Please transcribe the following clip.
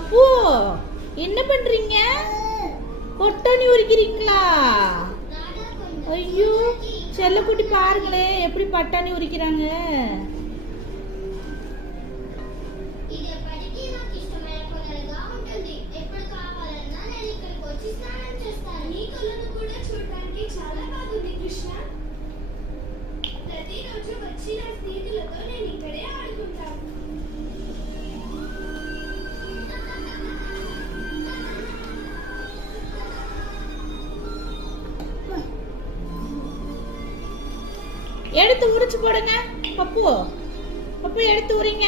பப்பு என்ன பண்றீங்க? கொட்டாணி உரிக்கிறீங்களா? ஐயோ செல்லக்குட்டி பாருங்களே எப்படி பட்டாணி உரிக்கிறாங்க. எடுத்து உரிச்சு போடுங்க பப்பு. பப்பு எடுத்து உரிங்க.